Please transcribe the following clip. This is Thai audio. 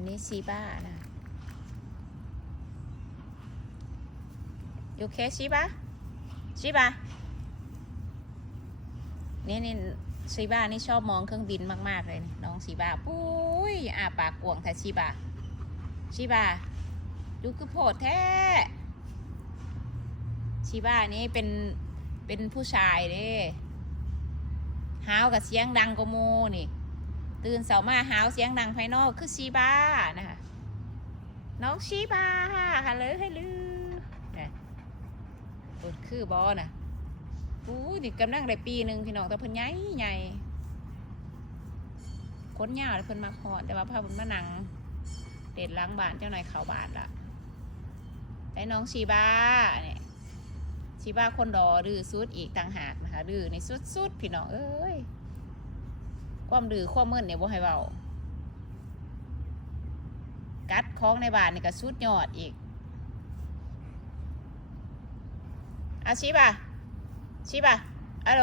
นนี้ชีบ้านะโอเคชีบ้านี่ชีบ้านี่ชอบมองเครื่องบินมากๆเลยน้องชีบ้าปุ้ยอาปากกวงแต่ชีบ้าดูคือโผดแท้ชีบ้านี่เป็นผู้ชายเด้ฮาวกับเสียงดังกโมนี่ตื่นเสาร์มาฮาวเสียงดังภายนอกคือชีบ้านะคะน้องชีบ้าค่ะเลยให้ลือเนี่ยปวดคือบอน่ะอู้นี่กำลังได้ปีหนึ่งพี่น้องแต่เพิ่นใหญ่ค้นยาวเลยเพิ่นมาคอนแต่ว่าพาเพิ่นมานั่งเด็ดล้างบานเจ้าหน่อยเขาบานละได้น้องชีบ้าเนี่ยชีบ้าคนรอดื้อสุดอีกต่างหากนะคะดื้อในสุดพี่น้องเอ้ยความดื้อความมึนเนี่ยบ่ให้เบากัดคล้องในบ้านนี่ก็สุดยอดอีกอาชีบ้าฮัลโหล